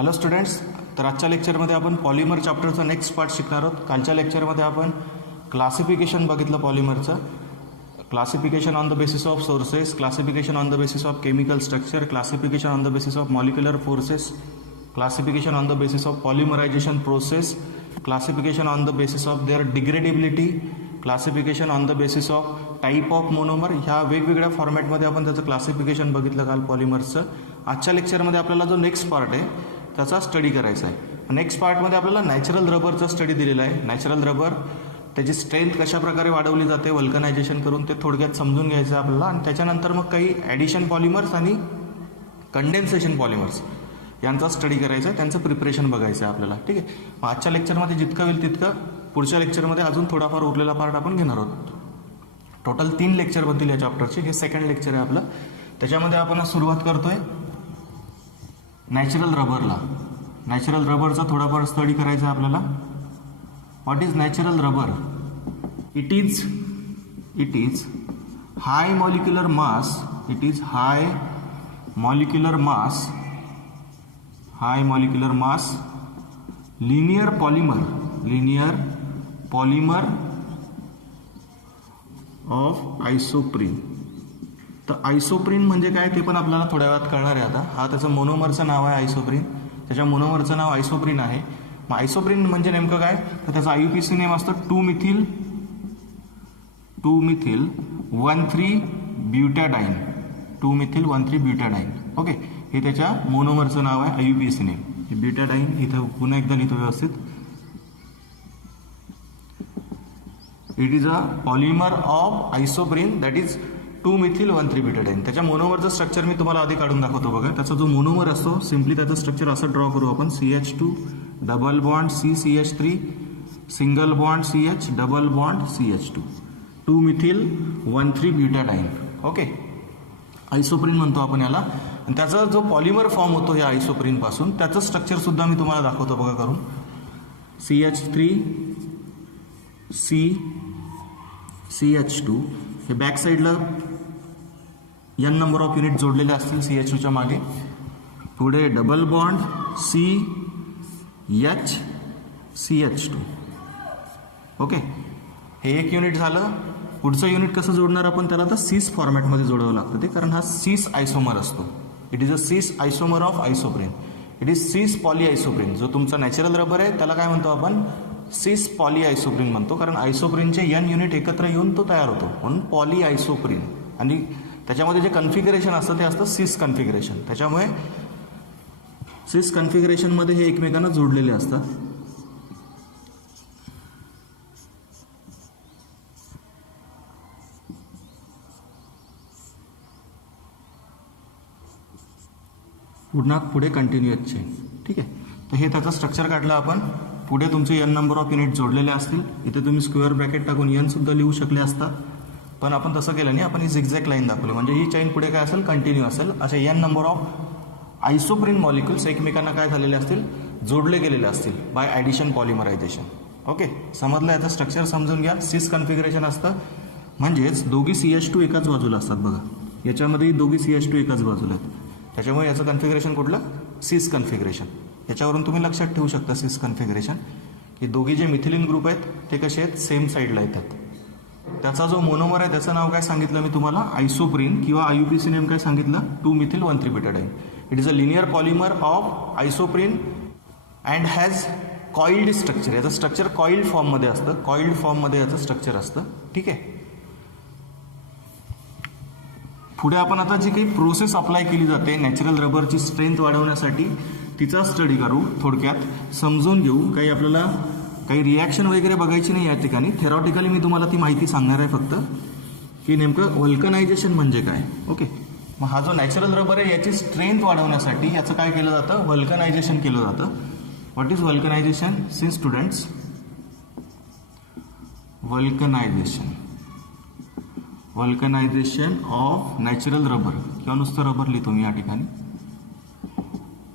Hello students, तर आजच्या लेक्चरमध्ये आपण पॉलिमर चॅप्टरचा नेक्स्ट पार्ट शिकणार आहोत. कालच्या लेक्चरमध्ये आपण क्लासिफिकेशन बघितलं पॉलिमरचं. Classification on the basis of sources, classification on the basis of chemical structure, classification on the basis of molecular forces, classification on the basis of polymerization process, classification on the basis of their degradability, classification on the basis of type of monomer. ह्या वेगवेगळ्या फॉर्मॅटमध्ये आपण त्याचं classification बघितलं काल पॉलिमर्सचं. आजच्या लेक्चरमध्ये आपल्याला जो नेक्स्ट पार्ट आहे त्याचा स्टडी करायचा आहे. नेक्स्ट पार्टमध्ये आपल्याला नॅचरल रबरचा स्टडी दिलेला आहे. नॅचरल रबर, त्याची स्ट्रेंथ कशा प्रकारे वाढवली जाते वल्कनायझेशन करून ते थोडक्यात समजून घ्यायचं आहे आपल्याला. आणि त्याच्यानंतर मग काही ॲडिशन पॉलिमर्स आणि कंडेन्सेशन पॉलिमर्स यांचा स्टडी करायचा आहे, त्यांचं प्रिपरेशन बघायचं आहे आपल्याला. ठीक आहे. मग आजच्या लेक्चरमध्ये जितकं होईल तितकं पुढच्या लेक्चरमध्ये अजून थोडाफार उरलेला पार्ट आपण घेणार आहोत. टोटल 3 लेक्चर बनतील या चॅप्टरचे. हे सेकंड लेक्चर आहे आपलं. त्याच्यामध्ये आपण सुरुवात करतोय नॅचरल रबरला. नॅचरल रबरचा थोडाफार स्टडी करायचा आहे आपल्याला. What is natural rubber? It is high molecular mass. It is high molecular mass linear polymer of isoprene. तर आयसोप्रीन म्हणजे काय ते पण आपल्याला थोड्या वेळात कळणार आहे. आता हा त्याचं मोनोमरचं नाव आहे आयसोप्रीन. त्याच्या मोनोमरचं नाव आयसोप्रीन आहे. मग आयसोप्रीन म्हणजे नेमकं काय, तर त्याचा IUPAC नेम असतं 2-मिथिल 1,3-ब्युटॅडाईन. 2-मिथिल 1,3-ब्युटॅडाईन. ओके, हे त्याच्या मोनोमरचं नाव आहे, IUPAC नेम. ब्युटॅडाईन इथं पुन्हा एकदा लिहितो व्यवस्थित. It is a polymer of isoprene that is two methyl one three butadiene. त्याच्या मोनोमरचं स्ट्रक्चर मी तुम्हाला आधी काढून दाखवतो बघा. त्याचा जो मोनोमर असतो सिम्पली त्याचं स्ट्रक्चर असं ड्रॉ करू आपण. CH2 double bond CCH3 single bond CH double bond CH2 two methyl one three butadiene. Okay, isoprene म्हणतो आपण याला. आणि त्याचा जो पॉलिमर फॉर्म होतो या आयसोप्रीनपासून त्याचं स्ट्रक्चर सुद्धा मी तुम्हाला दाखवतो बघा करून. CH3CH2 हे बॅक साईडला N नंबर ऑफ युनिट जोडलेले असतील CH2च्या मागे. पुढे डबल बॉन्ड CH2. ओके, हे एक युनिट झालं. पुढचं युनिट कसं जोडणार आपण त्याला, तर सीस फॉर्मॅटमध्ये जोडावं लागतं ते, कारण हा सीस आयसोमर असतो. It is a cis isomer of isoprene. It is cis poly isoprene. जो तुमचा नॅचरल रबर आहे त्याला काय म्हणतो आपण, सीस पॉली आयसोप्रीन म्हणतो, कारण आयसोप्रीनचे N युनिट एकत्र येऊन तो तयार होतो, म्हणून पॉली आयसोप्रीन. आणि त्याच्यामध्ये जे कन्फिगरेशन असतं ते असतं सीस कन्फिगरेशन. त्याच्यामुळे सीस कन्फिगरेशनमध्ये हे एकमेकांना जोडलेले असतात. पुढे कंटिन्युअस चेन. ठीक आहे. तर हे त्याचं स्ट्रक्चर काढलं आपण. पुढे तुमचे N नंबर ऑफ युनिट जोडलेले असतील. इथे तुम्ही स्क्वेअर ब्रॅकेट टाकून N सुद्धा लिहू शकले असतात, पण आपण तसं केलं नाही. आपण ही झिगझॅग लाईन दाखवली म्हणजे ही चेन पुढे काय असेल, कंटिन्यू असेल. असे N नंबर ऑफ आयसोप्रीन मॉलिक्युल्स एकमेकांना काय झालेले असतील, जोडले गेलेले असतील बाय ॲडिशन पॉलिमरायझेशन. ओके, समजलं? याचं स्ट्रक्चर समजून घ्या. सीस कन्फिगरेशन असतं म्हणजेच दोघी CH2 एकाच बाजूला असतात बघा. याच्यामध्ये दोघी CH2 एकाच बाजूला आहेत. त्याच्यामुळे याचं कन्फिगरेशन कुठलं, सीस कन्फिगरेशन. याच्यावरून तुम्ही लक्षात ठेवू शकता सीस कन्फिगरेशन, की दोघी जे मिथिलिन ग्रुप आहेत ते कसे आहेत, सेम साईडला येतात. त्याचा जो मोनोमर आहे त्याचं नाव काय सांगितलं मी तुम्हाला, आयसोप्रीन, किंवा IUPAC नेम काय सांगितलं, two methyl one three butadiene. It is a linear polymer of isoprene and has coiled structure. याचं स्ट्रक्चर कॉइल्ड फॉर्ममध्ये असतं. कॉइल्ड फॉर्ममध्ये याचं स्ट्रक्चर असतं. ठीक आहे. पुढे आपण आता जी काही प्रोसेस अप्लाय केली जाते नॅचरल रबरची स्ट्रेंथ वाढवण्यासाठी तिचा स्टडी करू. थोडक्यात समजून घेऊ. आपल्याला काही रिॲक्शन वगैरे बघायची नाही या ठिकाणी. थेरॉटिकली मी तुम्हाला ती माहिती सांगणार आहे फक्त, की नेमकं वल्कनायझेशन म्हणजे काय. ओके, मग हा जो नॅचरल रबर आहे याची स्ट्रेंथ वाढवण्यासाठी याचं काय केलं जातं, वल्कनायझेशन केलं जातं. What is vulcanization? See students, vulcanization of natural rubber, किंवा नुसतं रबर लिहितो मी या ठिकाणी.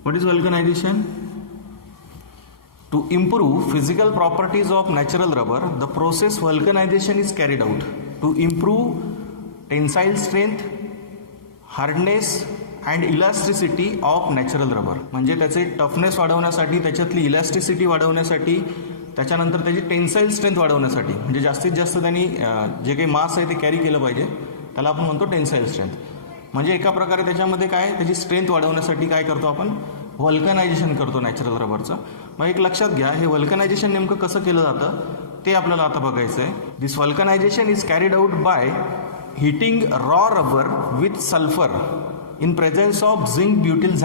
What is vulcanization? To improve physical properties of natural rubber, the process vulcanization is carried out to improve tensile strength, hardness and elasticity of natural rubber. म्हणजे त्याचे toughness वाढवण्यासाठी, त्याच्यातली इलास्टिसिटी वाढवण्यासाठी, त्याच्यानंतर त्याची टेन्साईल स्ट्रेंथ वाढवण्यासाठी, म्हणजे जास्तीत जास्त त्यांनी जे काही मास आहे ते कॅरी केलं पाहिजे, त्याला आपण म्हणतो टेन्साईल स्ट्रेंथ. म्हणजे एका प्रकारे त्याच्यामध्ये काय, त्याची स्ट्रेंथ वाढवण्यासाठी काय करतो आपण, व्हल्कनायझेशन करतो नॅचरल रबरचं. मग एक लक्षात घ्या, हे व्हल्कनायझेशन नेमकं कसं केलं जातं ते आपल्याला आता बघायचं आहे. This vulcanization is carried out by heating raw rubber with sulphur in presence of zinc butyl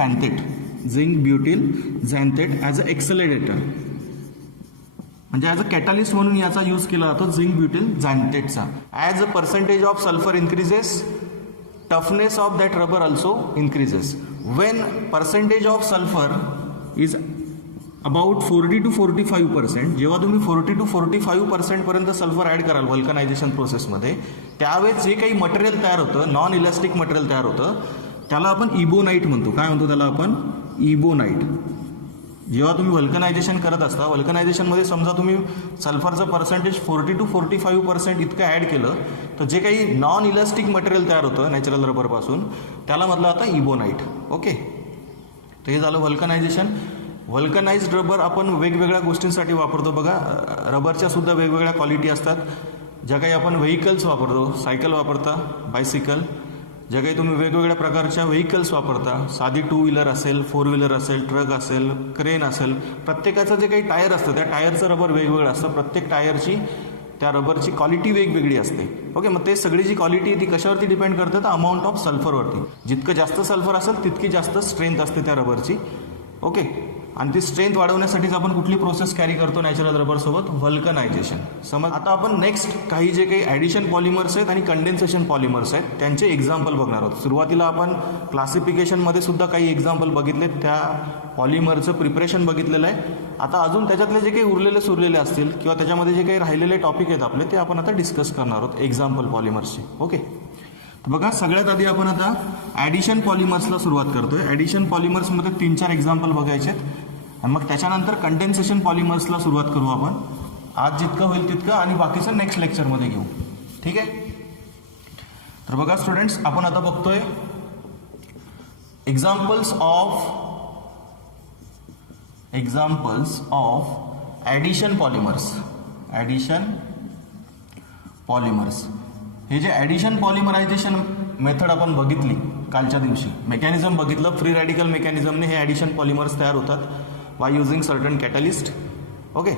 xanthate as a accelerator. म्हणजे ॲज अ कॅटलिस्ट म्हणून याचा यूज केला जातो झिंक ब्युटिल झॅन्थेटचा. As a percentage of sulphur increases, toughness of that rubber also increases. When percentage of sulphur is about 40 to 45%, जेव्हा तुम्ही 40 to 45% पर्यंत sulphur add कराल व्हल्कनायझेशन प्रोसेसमध्ये, त्यावेळेस जे काही मटेरियल तयार होतं, नॉन इलास्टिक मटेरियल तयार होतं, त्याला आपण इबोनाईट म्हणतो. काय म्हणतो त्याला आपण, इबोनाईट. जेव्हा तुम्ही व्हल्कनायझेशन करत असता, व्हल्कनायझेशनमध्ये समजा तुम्ही सल्फरचं पर्सेंटेज 40 to 45% इतकं ॲड केलं, तर जे काही नॉन इलास्टिक मटेरियल तयार होतं नॅचरल रबरपासून, त्याला म्हटलं आता इबोनाईट. ओके, तर हे झालं व्हल्कनायझेशन. व्हल्कनाइज्ड रबर आपण वेगवेगळ्या गोष्टींसाठी वापरतो. बघा, रबरच्या सुद्धा वेगवेगळ्या क्वालिटी असतात. ज्या काही आपण व्हेकल्स वापरतो, सायकल वापरता, बायसिकल, ज्या काही तुम्ही वेगवेगळ्या प्रकारच्या व्हेकल्स वापरता, साधी 2 व्हीलर असेल, 4 व्हीलर असेल, ट्रक असेल, क्रेन असेल, प्रत्येकाचं जे काही टायर असतं त्या टायरचं रबर वेगवेगळं असतं. प्रत्येक टायरची, त्या रबरची क्वालिटी वेगवेगळी असते. ओके, मग ते सगळी जी क्वालिटी ती कशावरती डिपेंड करते, तर अमाऊंट ऑफ सल्फरवरती. जितकं जास्त सल्फर असेल तितकी जास्त स्ट्रेंथ असते त्या रबरची. ओके, आणि ती स्ट्रेंथ वाढवण्यासाठीच आपण कुठली प्रोसेस कॅरी करतो नॅचरल रबरसोबत, व्हल्कनायझेशन. समज. आता आपण नेक्स्ट काही जे काही ॲडिशन पॉलिमर्स आहेत आणि कंडेन्सेशन पॉलिमर्स आहेत त्यांचे एक्झाम्पल बघणार आहोत. सुरुवातीला आपण क्लासिफिकेशनमध्ये सुद्धा काही एक्झाम्पल बघितले, त्या पॉलिमरचं प्रिपरेशन बघितलेलं आहे. आता अजून त्याच्यातले जे काही उरलेले असतील किंवा त्याच्यामध्ये जे काही राहिलेले टॉपिक आहेत आपले, ते आपण आता डिस्कस करणार आहोत एक्झाम्पल पॉलिमर्सचे. ओके, तर बघा, सगळ्यात आधी आपण आता ॲडिशन पॉलिमर्सला सुरुवात करतोय. ॲडिशन पॉलिमर्समध्ये 3-4 एक्झाम्पल बघायचे आहेत आणि मग त्याच्यानंतर कंडेन्सेशन पॉलिमर्सला सुरुवात करू आपण. आज जितकं होईल तितकं आणि बाकीचं नेक्स्ट लेक्चरमध्ये घेऊ. ठीक आहे, तर बघा स्टुडंट्स, आपण आता बघतोय एक्झाम्पल्स ऑफ ॲडिशन पॉलिमर्स. हे जे ॲडिशन पॉलिमरायझेशन मेथड आपण बघितली कालच्या दिवशी, मेकॅनिझम बघितलं, फ्री रॅडिकल मेकॅनिझमने हे ॲडिशन पॉलिमर्स तयार होतात by using certain catalyst. Okay,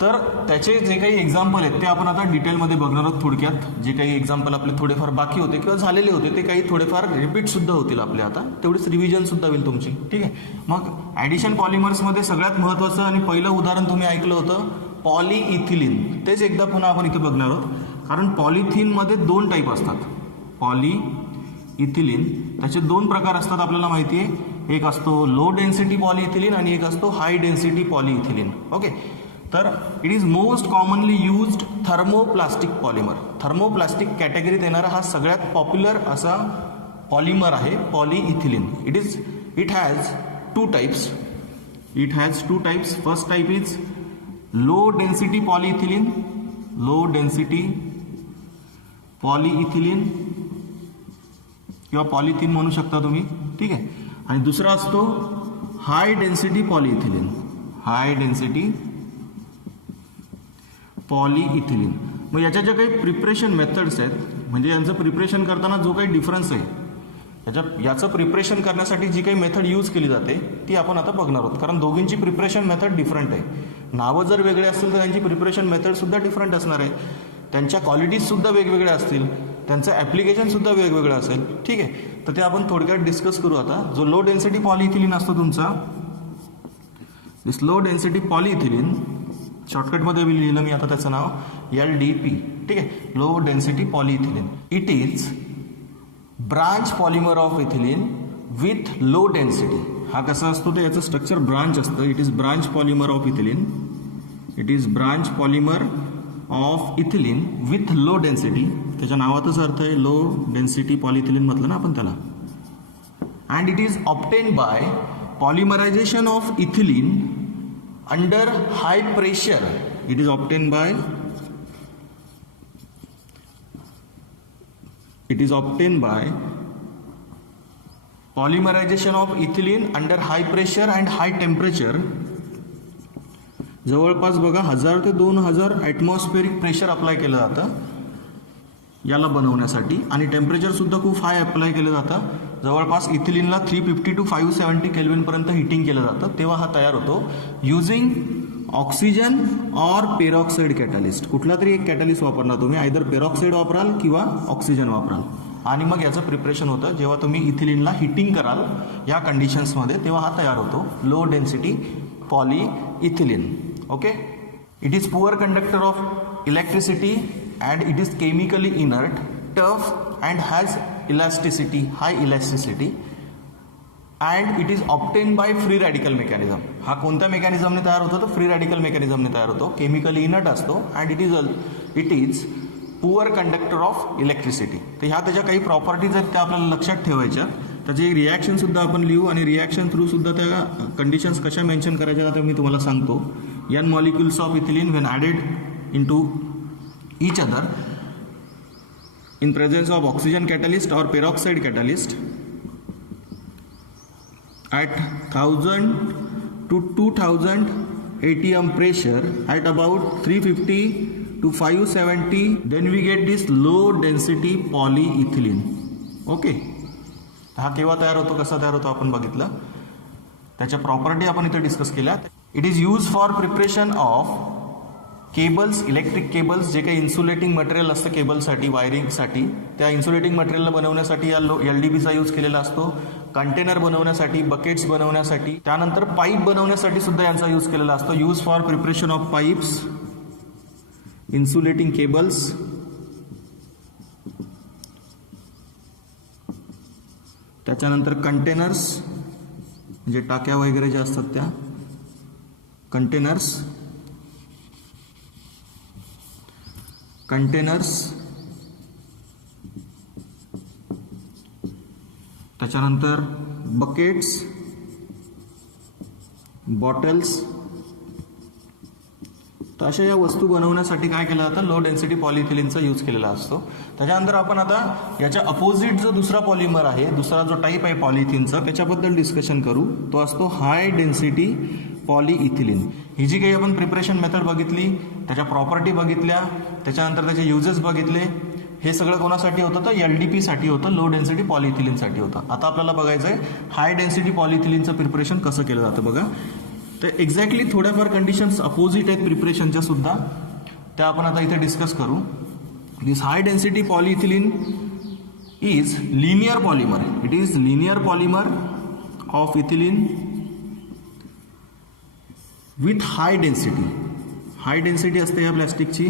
तर त्याचे जे काही एक्झाम्पल आहेत ते आपण आता डिटेलमध्ये बघणार आहोत. थोडक्यात जे काही एक्झाम्पल आपले थोडेफार बाकी होते किंवा झालेले होते ते काही थोडेफार रिपीटसुद्धा होतील आपले. आता तेवढीच रिव्हिजनसुद्धा होईल तुमची. ठीक आहे, मग ॲडिशन पॉलिमर्समध्ये सगळ्यात महत्त्वाचं आणि पहिलं उदाहरण तुम्ही ऐकलं होतं, पॉलिइथिलीन. तेच एकदा पुन्हा आपण इथे बघणार आहोत, कारण पॉलिथिनमध्ये 2 टाईप असतात. पॉलिइथिलीन, त्याचे 2 प्रकार असतात आपल्याला माहिती आहे. एक असतो लो डेन्सिटी पॉलिइथिलीन आणि एक असतो हाय डेन्सिटी पॉलिइथिलीन. ओके, तर it is most commonly used thermoplastic polymer. Thermoplastic कॅटेगरीत येणारा हा सगळ्यात पॉप्युलर असा पॉलिमर आहे polyethylene. It has 2 types. First type is low density polyethylene किंवा पॉलिथिन म्हणू शकता तुम्ही. ठीक आहे, आणि दुसरा असतो हाय डेन्सिटी पॉलिइथिलीन. मग याच्या ज्या काही प्रिपरेशन मेथड्स आहेत, म्हणजे यांचं प्रिपरेशन करताना जो काही डिफरन्स आहे, याचं प्रिपरेशन करण्यासाठी जी काही मेथड यूज केली जाते ती आपण आता बघणार आहोत. कारण दोघींची प्रिपरेशन मेथड डिफरंट आहे. नावं जर वेगळे असतील तर त्यांची प्रिपरेशन मेथडसुद्धा डिफरंट असणार आहे. त्यांच्या क्वालिटीजसुद्धा वेगवेगळ्या असतील, त्यांचं ॲप्लिकेशनसुद्धा वेगवेगळं असेल. ठीक आहे, तर ते आपण थोडक्यात डिस्कस करू आता. जो लो डेन्सिटी पॉलिइथिलीन असतो तुमचा, दिस लो डेन्सिटी पॉलिइथिलीन, शॉर्टकटमध्ये लिहिलं मी आता त्याचं नाव LDP. ठीक आहे, low density polyethylene. It is branch polymer of ethylene with low density. हा कसा असतो तर याचं स्ट्रक्चर ब्रांच असतं. It is branch polymer of ethylene with low density. त्याच्या नावातच अर्थ आहे, लो डेन्सिटी पॉलिइथिलीन म्हटलं ना आपण त्याला. And it is obtain by polymerisation of ethylene under high pressure. It is obtain by polymerisation of ethylene under high pressure and high temperature जवळपास बघा 1000 ते 2000 ॲटमॉस्फेरिक प्रेशर अप्लाय केलं जातं याला बनवण्यासाठी आणि टेम्परेचर सुद्धा खूप हाय अप्लाय केलं जातं. जवळपास इथिलीनला 350 टू 570 केल्विनपर्यंत हिटिंग केलं जातं तेव्हा हा तयार होतो using oxygen or peroxide catalyst. कुठला तरी एक कॅटलिस्ट वापरणार तुम्ही, आयदर पेरॉक्साईड वापराल किंवा ऑक्सिजन वापराल आणि मग याचं प्रिपरेशन होतं. जेव्हा तुम्ही इथिलीनला हिटिंग कराल या कंडिशन्समध्ये तेव्हा हा तयार होतो low density polyethylene. Okay, it is poor conductor of electricity and it is chemically inert, tough and has elasticity, high elasticity and it is obtained by free radical mechanism. हा कोणत्या मेकॅनिझमने तयार होतो? तर फ्री रॅडिकल मेकॅनिझमने तयार होतो. Chemically inert असतो and it is poor conductor of electricity. तर ह्या त्याच्या काही प्रॉपर्टीज आहेत त्या आपल्याला लक्षात ठेवायच्या. त्याची रिॲक्शन सुद्धा आपण लिहू आणि रिॲक्शन थ्रू सुद्धा त्या कंडिशन्स कशा मेन्शन करायच्या आता मी तुम्हाला सांगतो. n molecules of ethylene when added into each other in presence of oxygen catalyst or peroxide catalyst at 1000 to 2000 atm pressure at about 350 to 570 then we get this low density polyethylene. Okay, हा केव्हा तयार होतो, कसा तयार होतो आपण बघितलं. त्याच्या प्रॉपर्टी आपण इथे डिस्कस केल्या. It is use for preparation of cables, electric cables, जे काही इन्सुलेटिंग मटेरियल असतं केबलसाठी, वायरिंगसाठी, त्या इन्सुलेटिंग मटेरियलला बनवण्यासाठी या LDBचा यूज केलेला असतो. कंटेनर बनवण्यासाठी, बकेट्स बनवण्यासाठी, त्यानंतर पाईप बनवण्यासाठी सुद्धा यांचा यूज केलेला असतो. Use for preparation of pipes, insulating cables, त्याच्यानंतर कंटेनर्स म्हणजे टाक्या वगैरे ज्या असतात त्या कंटेनर्स, त्याच्यानंतर बकेट्स, बॉटल्स. तर अशा या वस्तू बनवण्यासाठी काय केलं जातं, लो डेन्सिटी पॉलिइथिलीनचा यूज केलेला असतो. त्याच्यानंतर आपण आता याच्या अपोजिट जो दुसरा पॉलिमर आहे, दुसरा जो टाईप आहे पॉलिइथिनचा त्याच्याबद्दल डिस्कशन करू. तो असतो हाय डेन्सिटी पॉलिइथिलीन. ही जी काही आपण प्रिपरेशन मेथड बघितली, त्याच्या प्रॉपर्टी बघितल्या, त्याच्यानंतर त्याचे युजेस बघितले, हे सगळं कोणासाठी होतं तर LDP साठी होतं, लो डेन्सिटी पॉलिइथिलीनसाठी होतं. आता आपल्याला बघायचं आहे हाय डेन्सिटी पॉलिइथिलीनचं प्रिपरेशन कसं केलं जातं. बघा, तर एक्झॅक्टली थोड्याफार कंडिशन्स अपोजिट आहेत प्रिपरेशनच्या सुद्धा, त्या आपण आता इथे डिस्कस करू. This high density polyethylene is linear polymer. It is linear polymer of ethylene with high density. High density असते या प्लॅस्टिकची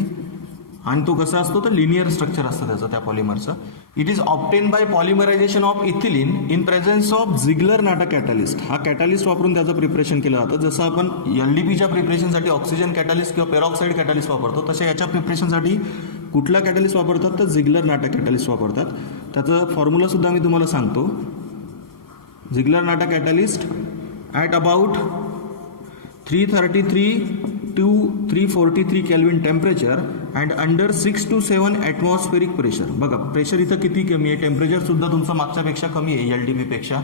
आणि तो कसा असतो तर लिनियर स्ट्रक्चर असतं त्याचं, त्या पॉलिमरचं. It is obtain by polymerisation of ethylene in presence of Ziegler Natta catalyst. हा कॅटलिस्ट वापरून त्याचं प्रिपरेशन केलं जातं. जसं आपण LDPच्या प्रिपरेशनसाठी ऑक्सिजन कॅटलिस्ट किंवा पेरॉक्साईड कॅटलिस्ट वापरतो, तसे याच्या प्रिपरेशनसाठी कुठला कॅटलिस्ट वापरतात तर झिग्लर नाटा कॅटलिस्ट वापरतात. त्याचं फॉर्म्युला सुद्धा मी तुम्हाला सांगतो. Ziegler Natta catalyst at about 333 to 343 kelvin temperature and under 6 to 7 atmospheric pressure. बघा प्रेशर इथं किती कमी आहे, टेम्परेचर सुद्धा तुमचं मागच्यापेक्षा कमी आहे LDP पेक्षा.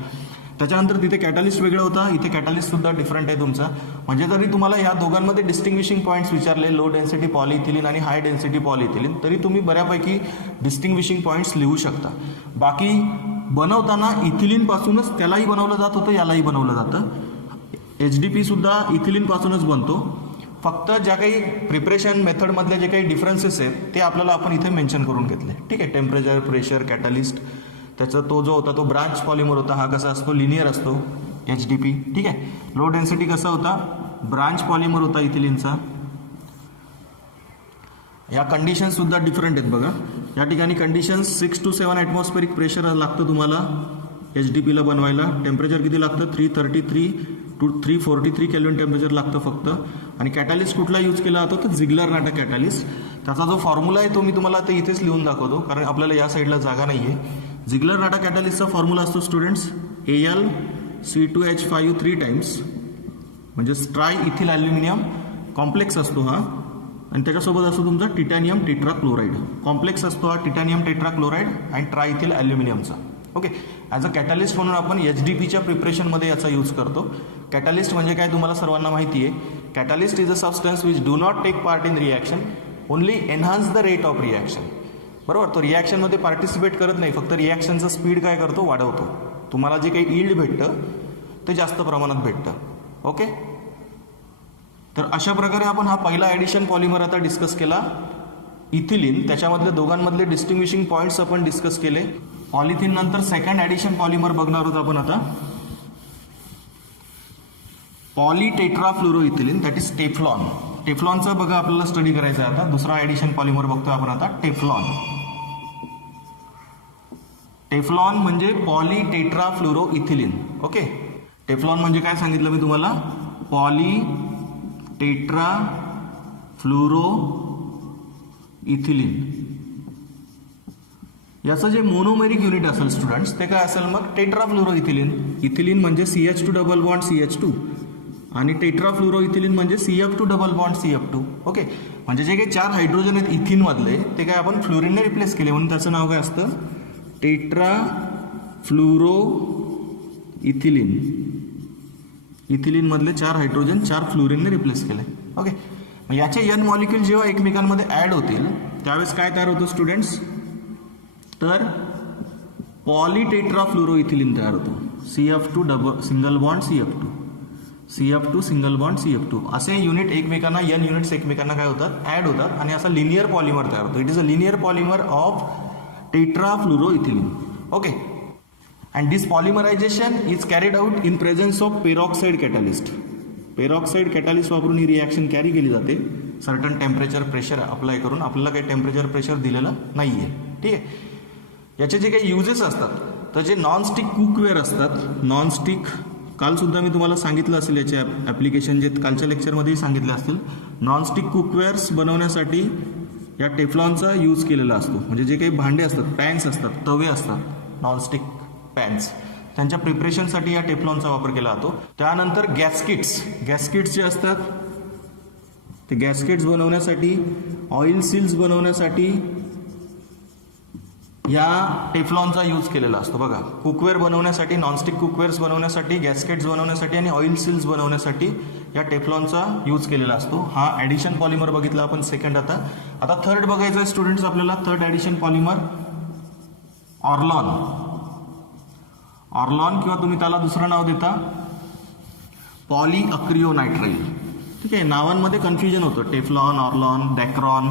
त्याच्यानंतर तिथे कॅटलिस्ट वेगळा होता, इथे कॅटलिस्ट सुद्धा डिफरंट आहे तुमचा. म्हणजे जरी तुम्हाला या दोघांमध्ये डिस्टिंग्विशिंग पॉईंट्स विचारले, लो डेन्सिटी पॉलिइथिलीन आणि हाय डेन्सिटी पॉलिइथिलीन, तरी तुम्ही बऱ्यापैकी डिस्टिंग्विशिंग पॉईंट्स लिहू शकता. बाकी बनवताना इथिलीनपासूनच त्यालाही बनवलं जात होतं, यालाही बनवलं जातं. HDP सुद्धा इथिलीनपासूनच बनतो. फक्त ज्या काही प्रिपरेशन मेथडमधले जे काही डिफरन्सेस आहेत ते आपल्याला आपण इथे मेन्शन करून घेतले. ठीक आहे, टेम्परेचर, प्रेशर, कॅटलिस्ट, त्याचा तो जो होता तो ब्रांच पॉलिमर होता, हा कसा असतो लिनियर असतो HDP. ठीक आहे, लो डेन्सिटी कसा होता ब्रांच पॉलिमर होता इथिलीनचा. या कंडिशन्स सुद्धा डिफरंट आहेत. बघा या ठिकाणी कंडिशन्स 6 to 7 ॲटमॉस्फेरिक प्रेशर लागतं तुम्हाला HDPला बनवायला. टेम्परेचर किती लागतं 333 to 343 केल्विन टेम्परेचर लागतं फक्त. आणि कॅटलिस्ट कुठला यूज केला जातो तर झिग्लर नाटा कॅटलिस्ट. त्याचा जो फॉर्म्युला आहे तो मी तुम्हाला ते इथेच लिहून दाखवतो कारण आपल्याला या साईडला जागा नाही आहे. झिग्लर नाटा कॅटलिस्टचा फॉर्म्युला असतो स्टुडंट्स AlC2H5 3 टाइम्स, म्हणजे ट्राय इथिल ॲल्युमिनियम कॉम्प्लेक्स असतो हा. आणि त्याच्यासोबत असतो तुमचा टिटॅनियम टेट्रा क्लोराईड. कॉम्प्लेक्स असतो हा टिटॅनियम टेट्रा क्लोराईड आणि ट्राय इथिल ॲल्युमिनियमचा. ओके. ॲज अ कॅटलिस्ट म्हणून आपण HDPच्या प्रिपरेशनमध्ये याचा यूज करतो. कॅटलिस्ट म्हणजे काय तुम्हाला सर्वांना माहिती आहे. Catalyst is a substance which do not take part in reaction, only enhance the rate of reaction. बरोबर. तो रिॲक्शनमध्ये पार्टिसिपेट करत नाही, फक्त रिॲक्शनचं स्पीड काय करतो, वाढवतो. तुम्हाला जे काही यील्ड भेटतं ते जास्त प्रमाणात भेटतं. ओके. तर अशा प्रकारे आपण हा पहिला ॲडिशन पॉलिमर आता डिस्कस केला, इथिलीन. त्याच्यामधले दोघांमधले डिस्टिंग्विशिंग पॉईंट्स आपण डिस्कस केले. पॉलिथिन नंतर सेकंड ॲडिशन पॉलिमर बघणार आहोत आपण आता, पॉलीटेट्राफ्लोरोइथिलीन, दॅट इज टेफ्लॉन. टेफ्लॉनचा बघा आपल्याला स्टडी करायचा आहे आता. दुसरा ॲडिशन पॉलिमर बघतोय आपण आता, टेफ्लॉन. टेफ्लॉन म्हणजे पॉलीटेट्राफ्लोरोइथिलीन. ओके. टेफ्लॉन म्हणजे काय सांगितलं मी तुम्हाला, पॉलीटेट्राफ्लोरोइथिलीन. याचं जे मोनोमेरिक युनिट असेल स्टुडंट्स ते काय असेल मग, टेट्राफ्लोरोइथिलीन. इथिलीन म्हणजे CH2 डबल बॉन्ड CH2 आणि टेट्राफ्लोरोइथिलीन म्हणजे CF2 double bond CF2. Okay. म्हणजे जे काही 4 हायड्रोजन आहेत इथिनमधले ते काय आपण फ्लोरीनने रिप्लेस केले, म्हणून त्याचं नाव काय असतं, टेट्राफ्लोरोइथिलीन. इथिलीनमधले 4 हायड्रोजन 4 फ्लोरीनने रिप्लेस केले. ओके. मग याचे N मॉलिक्यूल जेव्हा एकमेकांमध्ये ॲड होतील त्यावेळेस काय तयार होतं स्टुडंट्स, तर पॉलीटेट्राफ्लोरोइथिलीन तयार होतो. CF2 double single bond CF2, CF2 single bond CF2. असे युनिट एकमेकांना, N युनिट्स एकमेकांना काय होतात, ॲड होतात आणि असा लिनियर पॉलिमर तयार होतो. It is a linear polymer of tetrafluoroethylene. Okay. And this polymerisation is carried out in presence of peroxide catalyst. Peroxide catalyst वापरून ही रिॲक्शन कॅरी केली जाते. सर्टन टेम्परेचर प्रेशर अप्लाय करून. आपल्याला काही टेम्परेचर प्रेशर दिलेलं नाही आहे. ठीक आहे. याचे जे काही युजेस असतात, तर जे नॉनस्टिक कुकवेअर असतात, नॉनस्टिक, कालसुद्धा मी तुम्हाला सांगितलं असेल याचे ॲप्लिकेशन, जे कालच्या लेक्चरमध्येही सांगितले असतील. नॉनस्टिक कुकवेअर्स बनवण्यासाठी या टेफ्लॉनचा यूज केलेला असतो. म्हणजे जे काही भांडे असतात, पॅन्स असतात, तवे असतात, नॉनस्टिक पॅन्स, त्यांच्या प्रिपरेशनसाठी या टेफ्लॉनचा वापर केला जातो. त्यानंतर गॅस्किट्स जे असतात ते गॅस्केट्स बनवण्यासाठी, ऑइल सील्स बनवण्यासाठी या टेफ्लॉनचा यूज केलेला असतो. बघा, कुकवेअर बनवण्यासाठी, नॉनस्टिक कुकवेअर्स बनवण्यासाठी, गॅस्केट्स बनवण्यासाठी आणि ऑइल सील्स बनवण्यासाठी या टेफ्लॉनचा यूज केलेला असतो. हा ॲडिशन पॉलिमर बघितला आपण सेकंड. आता थर्ड बघायचं आहे स्टुडंट्स आपल्याला. Third addition polymer Orlon. Orlon किंवा तुम्ही त्याला दुसरं नाव देता पॉलीअक्रिओनायट्राइल. ठीक आहे. नावांमध्ये कन्फ्युजन होतं. Teflon, Orlon, Dacron.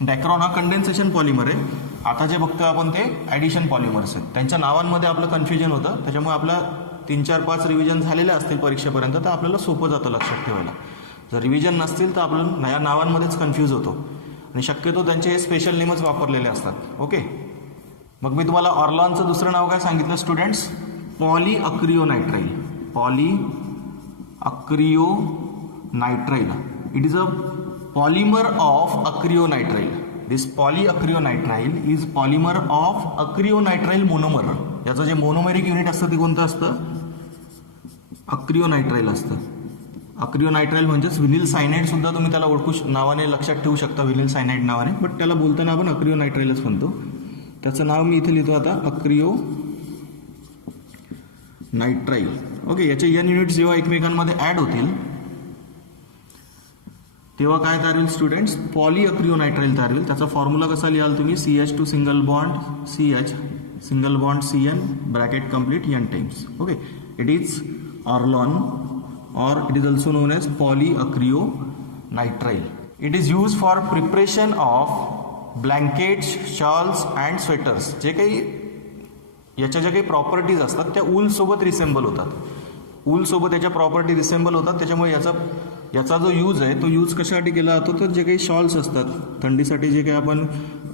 डॅक्रॉन हा कंडेन्सेशन पॉलिमर आहे. आता जे बघतोय आपण ते ॲडिशन पॉलिमर्स आहेत. त्यांच्या नावांमध्ये आपलं कन्फ्युजन होतं. त्याच्यामुळे आपला 3, 4, 5 रिव्हिजन झालेले असतील परीक्षेपर्यंत तर आपल्याला सोपं जातं लक्षात ठेवायला. जर रिव्हिजन नसतील तर आपण या नावांमध्येच कन्फ्यूज होतो आणि शक्यतो त्यांचे हे स्पेशल नेमच वापरलेले असतात. ओके. मग मी तुम्हाला ऑर्लॉनचं दुसरं नाव काय सांगितलं students, polyacrylonitrile. Polyacrylonitrile. It is a polymer of acrylonitrile. This polyacrylonitrile is polymer of acrylonitrile monomer. याचं जे मोनोमेरिक युनिट असतं ते कोणतं असतं, अक्रिओनायट्राइल असतं. अक्रिओनायट्राइल म्हणजेच व्हिनिल सायनाइड सुद्धा तुम्ही त्याला ओळखू नावाने लक्षात ठेवू शकता, व्हिनिल सायनाइड नावाने. बट त्याला बोलताना आपण अक्रिओनायट्राइलच म्हणतो. त्याचं नाव मी इथे लिहितो आता, अक्रिओनायट्राइल. ओके. याचे N युनिट्स जेव्हा एकमेकांमध्ये ॲड होतील तेव्हा काय तयार होईल स्टुडंट्स, पॉलीअक्रिओनायट्राइल तयार होईल. त्याचा फॉर्म्युला कसा लिहाल तुम्ही, CH2 single bond CH single bond CN bracket complete N times. Okay. It is Orlon or it is also known as polyacrylonitrile. It is used for preparation of blankets, shawls and sweaters. जे काही याच्या ज्या काही properties असतात त्या ऊल सोबत resemble होतात. ऊल सोबत याच्या प्रॉपर्टी रिसेंबल होतात. त्याच्यामुळे याचा जो यूज आहे तो यूज कशासाठी केला जातो, तर जे काही शॉल्स असतात, थंडीसाठी जे काही आपण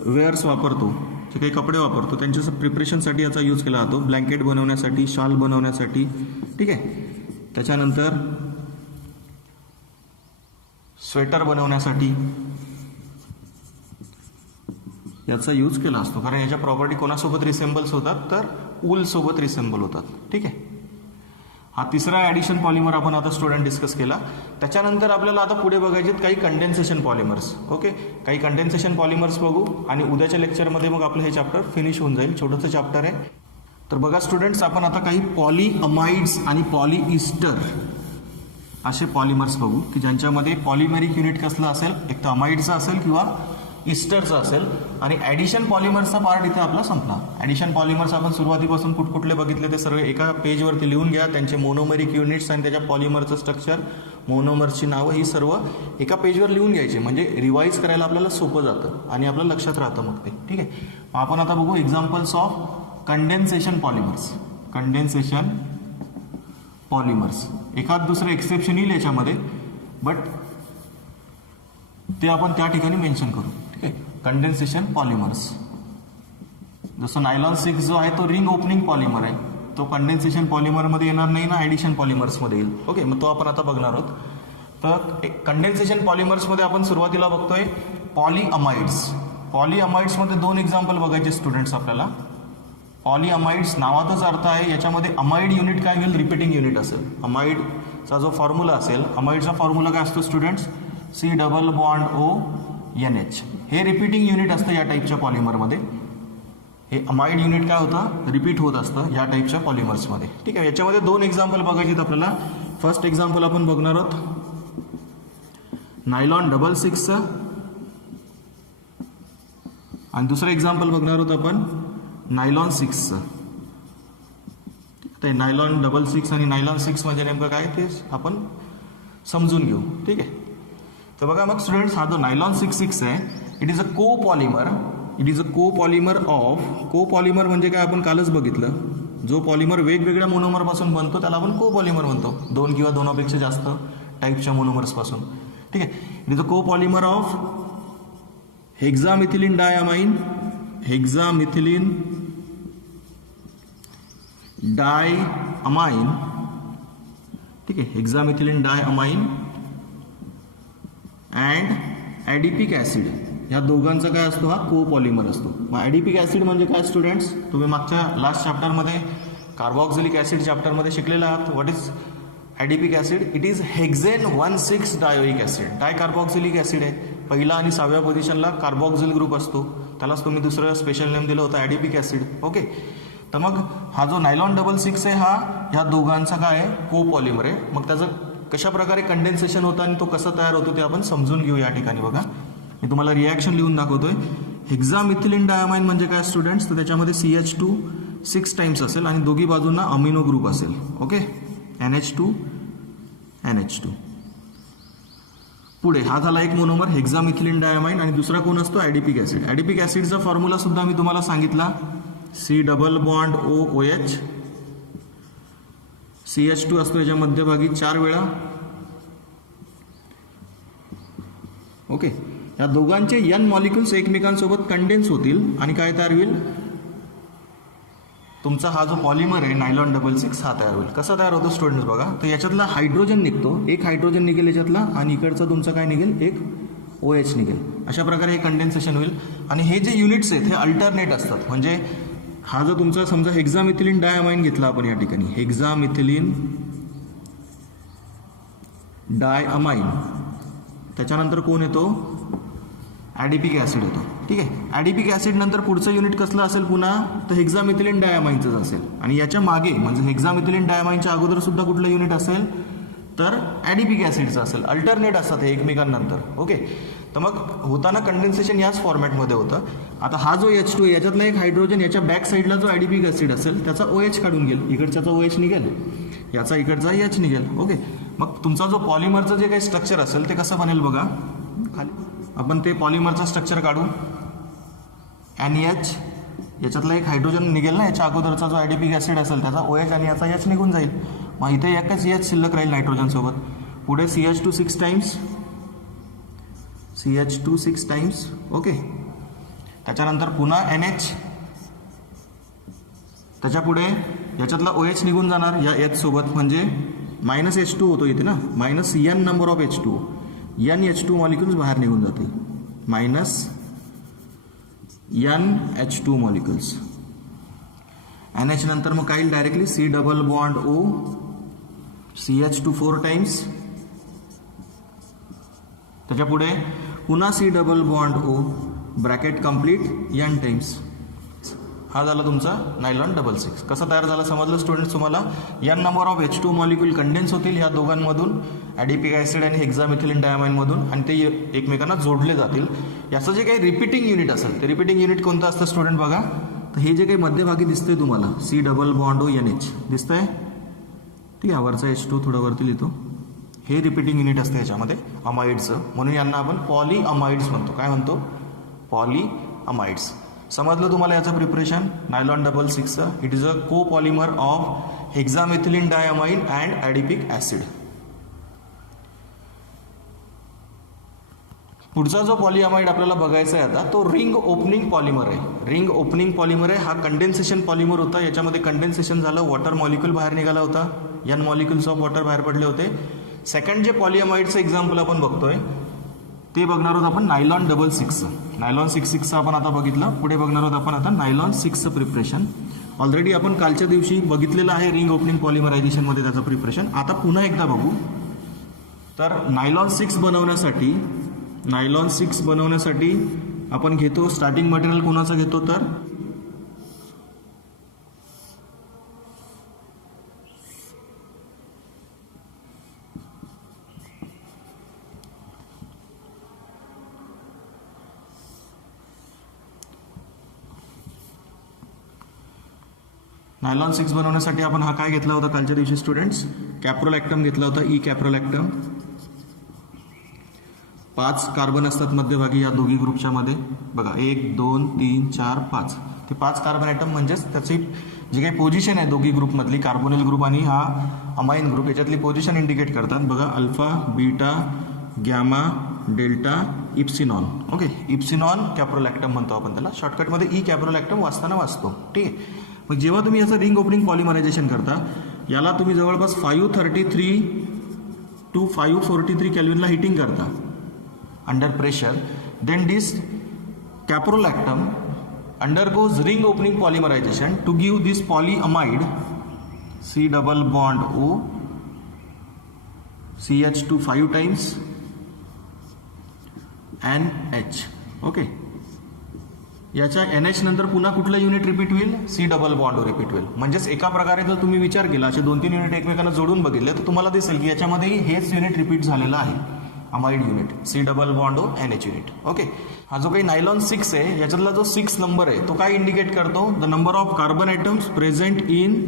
वेअर्स वापरतो, जे काही कपडे वापरतो त्यांच्या प्रिपरेशनसाठी याचा यूज केला जातो. ब्लँकेट बनवण्यासाठी, शॉल बनवण्यासाठी. ठीक आहे. त्याच्यानंतर स्वेटर बनवण्यासाठी याचा यूज केला असतो, कारण याच्या प्रॉपर्टी कोणासोबत रिसेंबल्स होतात, तर ऊल सोबत रिसेंबल होतात. ठीक आहे. हा तिसरा ॲडिशन पॉलिमर आपण आता स्टुडंट डिस्कस केला. त्याच्यानंतर आपल्याला आता पुढे बघायचे काही कंडेन्सेशन पॉलिमर्स. ओके, काही कंडेन्सेशन पॉलिमर्स बघू आणि उद्याच्या लेक्चरमध्ये मग आपलं हे चॅप्टर फिनिश होऊन जाईल. छोटंसं चॅप्टर आहे. तर बघा स्टुडंट्स, आपण आता काही पॉलीअमाइड्स आणि पॉलीइस्टर असे पॉलिमर्स बघू की ज्यांच्यामध्ये पॉलिमेरिक युनिट कसलं असेल, एक तर अमाइडचं असेल किंवा इस्टरचं असेल. आणि ॲडिशन पॉलिमर्सचा पार्ट इथे आपला संपला. ॲडिशन पॉलिमर्स आपण सुरुवातीपासून कुठले बघितले ते सर्व एका पेजवरती लिहून घ्या. त्यांचे मोनोमेरिक युनिट्स आणि त्याच्या पॉलिमरचं स्ट्रक्चर, मोनोमर्सची नावं ही सर्व एका पेजवर लिहून घ्यायची, म्हणजे रिवाईज करायला आपल्याला सोपं जातं आणि आपलं लक्षात राहतं मग ते. ठीक आहे, आपण आता बघू examples of condensation polymers. Condensation polymers एखाद दुसरं एक्सेप्शन येईल याच्यामध्ये, बट ते आपण त्या ठिकाणी मेन्शन करू. ठीक आहे, कंडेन्सेशन पॉलिमर्स. जसं नायलॉन 6 जो आहे तो रिंग ओपनिंग पॉलिमर आहे, तो कंडेन्सेशन पॉलिमरमध्ये येणार नाही ना, ॲडिशन पॉलिमर्समध्ये येईल. ओके, मग तो आपण आता बघणार आहोत. तर कंडेन्सेशन पॉलिमर्समध्ये आपण सुरुवातीला बघतोय पॉलीअमाइड्स. पॉलीअमाइड्समध्ये 2 एक्झाम्पल बघायचे स्टुडंट्स आपल्याला. पॉलीअमाइड्स नावातच अर्थ आहे, याच्यामध्ये अमाइड युनिट काय होईल, रिपीटिंग युनिट असेल. अमाइडचा जो फॉर्म्युला असेल, अमाइडचा फॉर्म्युला काय असतो स्टुडंट्स, COONH. हे रिपीटिंग युनिट असतं या टाईपच्या पॉलिमरमध्ये. हे अमाइड युनिट काय होतं, रिपीट होत असतं या टाईपच्या पॉलिमर्समध्ये. ठीक आहे, याच्यामध्ये 2 एक्झाम्पल बघायचे आहेत आपल्याला. फर्स्ट एक्झाम्पल आपण बघणार आहोत नायलॉन 66चं आणि दुसरं एक्झाम्पल बघणार आहोत आपण नायलॉन 6चं. ते नायलॉन 66 आणि नायलॉन 6 म्हणजे नेमकं काय ते आपण समजून घेऊ. ठीक आहे, तर बघा मग स्टुडंट्स, हा जो नायलॉन 66 आहे, it is a co polymer. It is a co polymer of, को पॉलिमर म्हणजे काय आपण कालच बघितलं, जो पॉलिमर वेगवेगळ्या मोनोमरपासून बनतो त्याला आपण को पॉलिमर म्हणतो, 2 किंवा 2पेक्षा जास्त टाईपच्या मोनोमर्सपासून. ठीक आहे, it is a co polymer of हेक्सामिथिलीन diamine, हेक्सामिथिलीन diamine. ठीक आहे, हेक्सामिथिलीन डायअमाइन अँड ॲडिपिक ॲसिड, ह्या दोघांचा काय असतो, हा को पॉलिमर असतो. मग ॲडिपिक ॲसिड म्हणजे काय स्टुडंट्स, तुम्ही मागच्या लास्ट चॅप्टरमध्ये कार्बॉक्झिलिक ॲसिड चॅप्टरमध्ये शिकलेला आहात. What is adipic acid, it is hexane 1,6 dioic acid. Di carboxylic acid आहे, पहिला आणि 6व्या पोझिशनला कार्बॉक्झिल ग्रुप असतो, त्यालाच तुम्ही दुसरं स्पेशल नेम दिलं होतं ॲडिपिक ॲसिड. ओके, तर मग हा जो नायलॉन 66 आहे हा ह्या दोघांचा काय आहे, को पॉलिमर आहे. मग त्याचं कशा प्रकारे कंडेन्सेशन होतं आणि तो कसा तयार होतो ते आपण समजून घेऊ या ठिकाणी. बघा मी तुम्हाला रिॲक्शन लिहून दाखवतोय. हेक्सामिथिलीन डायअमाइन म्हणजे काय स्टुडंट्स, तर त्याच्यामध्ये CH2 6 टाइम्स असेल आणि दोघी बाजूंना अमिनो ग्रुप असेल. Okay, NH2 NH2. पुढे हा झाला एक मोनोमर हेक्सामिथिलीन डायअमाइन आणि दुसरा कोण असतो, ॲडिपिक ॲसिड. ॲडिपिक ॲसिडचा फॉर्म्युला सुद्धा मी तुम्हाला सांगितला, COOH. CH2 असतो याच्या मध्यभागी 4 वेळा. ओके, या दोघांचे N मॉलिक्युल्स एकमेकांसोबत कंडेन्स होतील आणि काय तयार होईल, तुमचा हा जो पॉलिमर आहे नायलॉन 66 हा तयार होईल. कसा तयार होतो स्टुडंट्स बघा, तर याच्यातला हायड्रोजन निघतो, एक हायड्रोजन निघेल याच्यातला आणि इकडचा तुमचा काय निघेल, एक OH निघेल. अशा प्रकारे हे कंडेन्सेशन होईल. आणि हे जे युनिट्स आहेत हे अल्टरनेट असतात. म्हणजे हा जो तुमचा समजा हेक्सामिथिलीन डायअमाइन घेतला आपण या ठिकाणी, हेक्सामिथिलीन डायअमाइन, त्याच्यानंतर कोण येतो, ॲडिपिक ॲसिड येतो. ठीक आहे, ॲडिपिक ॲसिड नंतर पुढचं युनिट कसलं असेल पुन्हा, तर हेक्सामिथिलीन डायअमाइनचंच असेल. आणि याच्या मागे म्हणजे हेक्सामिथिलीन डायअमाइनच्या अगोदर सुद्धा कुठलं युनिट असेल, तर ॲडिपिक ॲसिडचं असेल. अल्टरनेट असतात हे एकमेकांनंतर. ओके, तर मग होताना कंडेन्सेशन याच फॉर्मॅटमध्ये होतं. आता हा जो H2 आहे याच्यातला एक हायड्रोजन याच्या बॅक साईडला जो ॲडिपिक ॲसिड असेल त्याचा OH काढून घेईल, इकडच्याचा OH निघेल, याचा इकडचा H निघेल. ओके, मग तुमचा जो पॉलिमरचं जे काही स्ट्रक्चर असेल ते कसं बनेल बघा. खाली आपण ते पॉलिमरचं स्ट्रक्चर काढू. NH, याच्यातला एक हायड्रोजन निघेल ना, याच्या अगोदरचा जो ॲडिपिक ॲसिड असेल त्याचा OH आणि याचा H निघून जाईल. मग इथे एकच H शिल्लक राहील नायट्रोजनसोबत. पुढे CH2 6 times, CH2 6 times. Okay, त्याच्यानंतर पुन्हा NH, त्याच्या पुढे याच्यातला OH निघून जाणार या H सोबत, म्हणजे -H2 होतो इथे ना, -N number of H2, NH2 molecules बाहेर निघून जातील, -NH2 मॉलिक्युल्स. NH नंतर मग काय डायरेक्टली COO CH2 4 टाइम्स, त्याच्या पुढे पुन्हा C double bond O bracket complete N times. हा झाला तुमचा नायलॉन 66. कसं तयार झाला समजलं स्टुडंट्स तुम्हाला? N number of H2 molecule condense होतील ह्या दोघांमधून, ॲडिपिक ॲसिड आणि हेक्झामिथिलीन डायमाइनमधून, आणि ते एकमेकांना जोडले जातील. याचं जे काही रिपीटिंग युनिट असेल ते रिपीटिंग युनिट कोणतं असतं स्टुडंट बघा. तर हे जे काही मध्यभागी दिसतंय तुम्हाला C double bond O NH दिसतंय, ठीक आहे. वरचा H2 थोडं वरती लिहितो. हे रिपीटिंग युनिट असतं याच्यामध्ये अमाइड्सचं, म्हणून यांना आपण पॉली अमाइड्स म्हणतो. काय म्हणतो? Poly amides. समजलं तुम्हाला याचं प्रिपरेशन? नायलॉन 66चं it is a co polymer of hexamethylene diamine and adipic acid. पुढचा जो पॉलिअमाइड आपल्याला बघायचा आहे आता तो रिंग ओपनिंग पॉलिमर आहे. रिंग ओपनिंग पॉलिमर आहे. हा कंडेन्सेशन पॉलिमर होता. याच्यामध्ये कंडेन्सेशन झालं, वॉटर मॉलिक्यूल बाहेर निघाला होता, N मॉलिक्युल्स ऑफ वॉटर बाहेर पडले होते. सेकंड जे पॉलिअमाइडचं एक्झाम्पल आपण बघतोय ते बघणार आहोत आपण नायलॉन 66चं. नायलॉन 66चं आपण आता बघितलं. पुढे बघणार आहोत आपण आता नायलॉन 6चं प्रिपरेशन. ऑलरेडी आपण कालच्या दिवशी बघितलेलं आहे रिंग ओपनिंग पॉलिमरायझेशनमध्ये त्याचं प्रिपरेशन. आता पुन्हा एकदा बघू. तर नायलॉन 6 बनवण्यासाठी आपण घेतो स्टार्टिंग मटेरियल कोणाचं घेतो तर नायलॉन 6 बनवण्यासाठी आपण हा काय घेतला होता कालच्या दिवशी स्टुडंट्स? कॅप्रोलॅक्टम घेतला होता. कॅप्रोलॅक्टम. 5 कार्बन असतात मध्यभागी या दोघी ग्रुपच्या मध्ये बघा. 1 2 3 4 5. ते 5 कार्बन ॲटम म्हणजेच त्याची जी काही पोझिशन आहे दोघी ग्रुपमधली, कार्बोनिल ग्रुप आणि हा अमाइन ग्रुप, याच्यातली पोझिशन इंडिकेट करतात. बघा alpha, beta, gamma, delta, epsilon. Okay, epsilon caprolactam म्हणतो आपण त्याला. शॉर्टकटमध्ये कॅप्रोलॅक्टम वाचताना वाचतो. ठीक आहे. मग जेव्हा तुम्ही याचं रिंग ओपनिंग पॉलिमरायझेशन करता याला तुम्ही जवळपास 533 to 543 केल्विनला हिटिंग करता under pressure. Then this कॅप्रोलॅक्टम undergoes ring opening polymerization to give this polyamide C double bond O CH2 5 times NH. Okay, याच्या NH नंतर पुन्हा कुठलं युनिट रिपीट होईल? C डबल बॉन्ड रिपीट होईल. म्हणजेच एका प्रकारे जर तुम्ही विचार केला असे 2-3 युनिट एकमेकांना जोडून बघितले तर तुम्हाला दिसेल की याच्यामध्ये हेच युनिट रिपीट झालेलं आहे, amide unit C double bond O NH unit. Okay, हा जो काही नायलॉन 6 आहे याच्यातला जो 6 नंबर आहे तो काय इंडिकेट करतो? The number of carbon items present in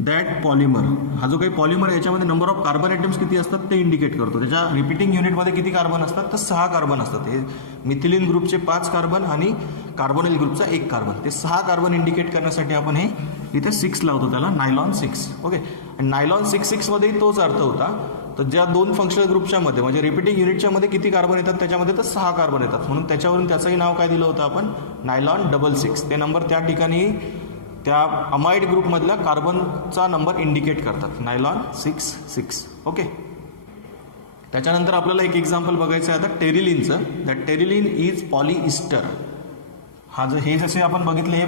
that polymer. हा जो काही पॉलिमर आहे याच्यामध्ये नंबर ऑफ कार्बन आयटम्स किती असतात ते इंडिकेट करतो. त्याच्या रिपीटिंग युनिटमध्ये किती कार्बन असतात? तर 6 कार्बन असतात. हे मिथिलीन ग्रुपचे 5 कार्बन आणि कार्बोनिल ग्रुपचा 1 कार्बन, ते 6 कार्बन इंडिकेट करण्यासाठी आपण हे इथे 6 लावतो, त्याला नायलॉन 6. ओके, आणि नायलॉन 6 मध्येही तोच अर्थ होता. तर ज्या 2 फंक्शनल ग्रुपच्या मध्ये म्हणजे रिपीटिंग युनिटच्या मध्ये किती कार्बन येतात त्याच्यामध्ये तर 6 कार्बन येतात, म्हणून त्याच्यावरून त्याचंही नाव काय दिलं होतं आपण? नायलॉन 66. ते नंबर त्या ठिकाणी त्या अमाइड ग्रुपमधल्या कार्बनचा नंबर इंडिकेट करतात, नायलॉन 6. ओके, त्याच्यानंतर आपल्याला एक एक्झाम्पल बघायचं आहे आता टेरिलिनचं. That Terylene is polyester. हा जो हे जसे आपण बघितले हे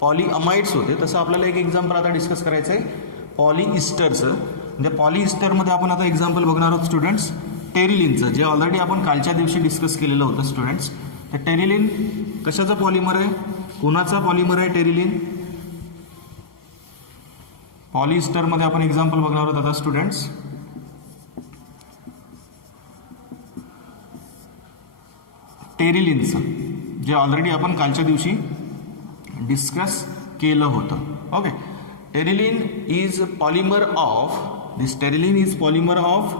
पॉलिअमाइड्स होते तसं आपल्याला एक एक्झाम्पल आता डिस्कस करायचं आहे पॉलिइस्टरचं. म्हणजे पॉलिइस्टरमध्ये आपण आता एक्झाम्पल बघणार आहोत स्टुडंट्स टेरिलिनचं, जे ऑलरेडी आपण कालच्या दिवशी डिस्कस केलेलं होतं स्टुडंट्स. तर टेरिलिन कशाचं पॉलिमर आहे? कोणाचा पॉलिमर आहे टेरिलिन? पॉलिइस्टरमध्ये आपण एक्झाम्पल बघणार आहोत आता स्टुडंट्स. टेरिलिनचं, जे ऑलरेडी आपण कालच्या दिवशी डिस्कस केलं होतं. Okay, Terylene is polymer of polymer of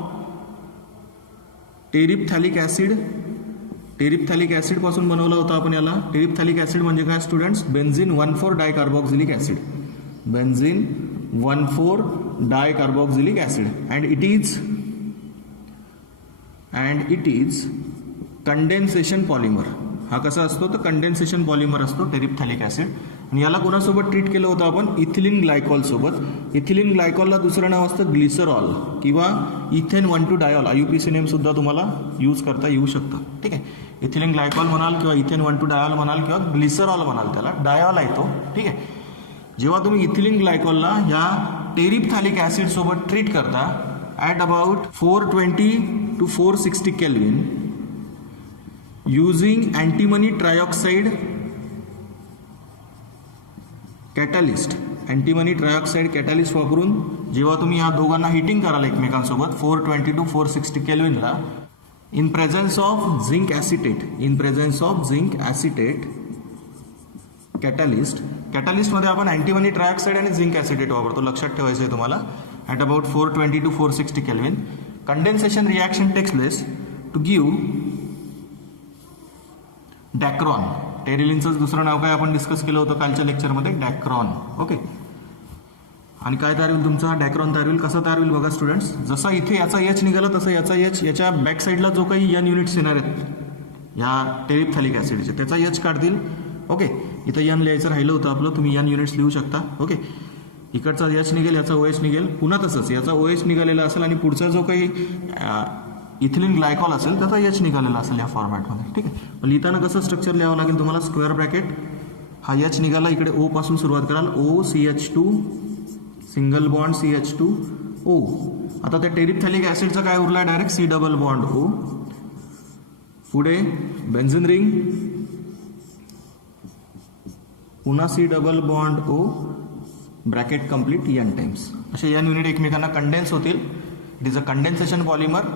terephthalic acid. Terephthalic acid पासून बनवला होता आपण याला. टेरिप्थॅलिक ॲसिड म्हणजे काय students? Benzene 1,4 dicarboxylic acid. Benzene 1,4 dicarboxylic acid and it is condensation polymer. हा कसा असतो? तर कंडेन्सेशन पॉलिमर असतो टेरिप्थॅलिक ॲसिड. आणि याला कोणासोबत ट्रीट केलं होतं आपण? इथिलीन ग्लायकॉल सोबत. इथिलीन ग्लायकॉलला दुसरं नाव असतं ग्लिसरॉल किंवा इथेन 1,2 डायॉल. IUPAC नेम सुद्धा तुम्हाला यूज करता येऊ शकतं. ठीक आहे, इथिलीन ग्लायकॉल म्हणाल किंवा इथेन 1,2 डायॉल म्हणाल किंवा ग्लिसरॉल म्हणाल, त्याला डायॉल आहे तो. ठीक आहे, जेव्हा तुम्ही इथिलीन ग्लायकॉलला ह्या टेरिप्थॅलिक ॲसिड सोबत ट्रीट करता at about 420 to 460 kelvin using antimony trioxide catalyst. Antimony trioxide catalyst वापरून जेव्हा तुम्ही या दोघांना हिटिंग कराल एकमेकांसोबत 420 to 460 केल्विनला in presence of zinc acetate catalyst. कॅटॅलिस्टमध्ये आपण अँटीमनी ट्रायऑक्साईड आणि झिंक ॲसिटेट वापरतो, लक्षात ठेवायचं आहे तुम्हाला. At about 420 to 460 kelvin condensation reaction takes place to give Dacron. टेरिलिनचं दुसरं नाव काय आपण डिस्कस केलं होतं कालच्या लेक्चरमध्ये, डॅक्रॉन. ओके. आणि काय तयार होईल तुमचा डॅक्रॉन तयार होईल. कसं तयार होईल बघा स्टुडंट्स, जसा इथे याचा एच निघाला तसं याचा एच याच्या बॅक साईडला जो काही एन युनिट्स येणार आहेत या टेरिप्थॅलिक ॲसिडचे त्याचा एच काढतील. ओके. इथं एन लिहायचं राहिलं होतं आपलं, तुम्ही एन युनिट्स लिहू शकता. ओके. इकडचा एच निघेल, याचा ओ एच निघेल, पुन्हा तसंच याचा ओ एच निघालेला असेल आणि पुढचा जो काही इथिलीन ग्लायकॉल असेल त्याचा एच निघालेला असेल या फॉर्मॅटमध्ये. ठीक आहे. लिहिताना कसं स्ट्रक्चर लिहावं लागेल तुम्हाला, स्क्वेअर ब्रॅकेट, हा एच निघाला, इकडे ओ पासून सुरुवात कराल, ओ CH2 सिंगल बॉन्ड CH2O. आता त्या टेरिप्थॅलिक ॲसिडचा काय उरला, direct C double bond O. पुढे बेन्झिन रिंग, पुन्हा C double bond O, bracket complete N times. असे N युनिट एकमेकांना कंडेन्स होतील. It is a condensation polymer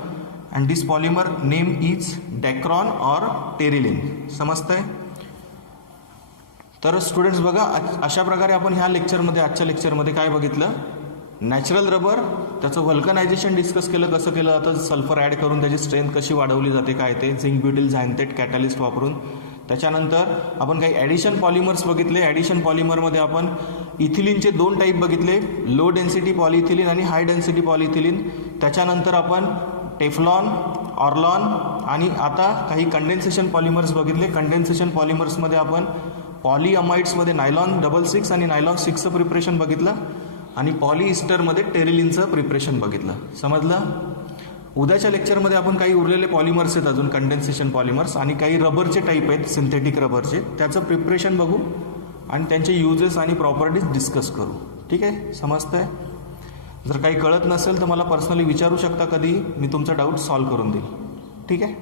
and this polymer name is Dacron or Terylene. समजतंय. तर students बघा, अशा प्रकारे आपण ह्या लेक्चरमध्ये, आजच्या लेक्चरमध्ये काय बघितलं, नॅचरल रबर, त्याचं व्हल्कनायझेशन डिस्कस केलं, कसं केलं जातं, सल्फर ॲड करून त्याची स्ट्रेंथ कशी वाढवली जाते, काय ते झिंक ब्युटिल झॅन्थेट कॅटॅलिस्ट वापरून. त्याच्यानंतर आपण काही ॲडिशन पॉलिमर्स बघितले. ॲडिशन पॉलिमरमध्ये आपण इथिलिनचे 2 टाईप बघितले, लो डेन्सिटी पॉलिइथिलिन आणि हाय डेन्सिटी पॉलिइथिलिन. त्याच्यानंतर आपण टेफ्लॉन, ऑर्लॉन आणि आता काही कंडेन्सेशन पॉलिमर्स बघितले. कंडेन्सेशन पॉलिमर्समध्ये आपण पॉलिअमाइड्समध्ये नायलॉन 66 आणि नायलॉन 6चं प्रिपरेशन बघितलं आणि पॉलिइस्टरमध्ये टेरिलिनचं प्रिपरेशन बघितलं. समजलं. उद्याच्या लेक्चरमध्ये आपण काही उरलेले पॉलिमर्स आहेत अजून, कंडेन्सेशन पॉलिमर्स, आणि काही रबरचे टाईप आहेत सिंथेटिक रबरचे, त्याचं प्रिपरेशन बघू आणि त्यांचे युजेस आणि प्रॉपर्टीज डिस्कस करू. ठीक आहे. समजतंय. जर काही कळत नसेल तर मला पर्सनली विचारू शकता कधी, मी तुमचा डाऊट सॉल्व्ह करून देईल. ठीक आहे.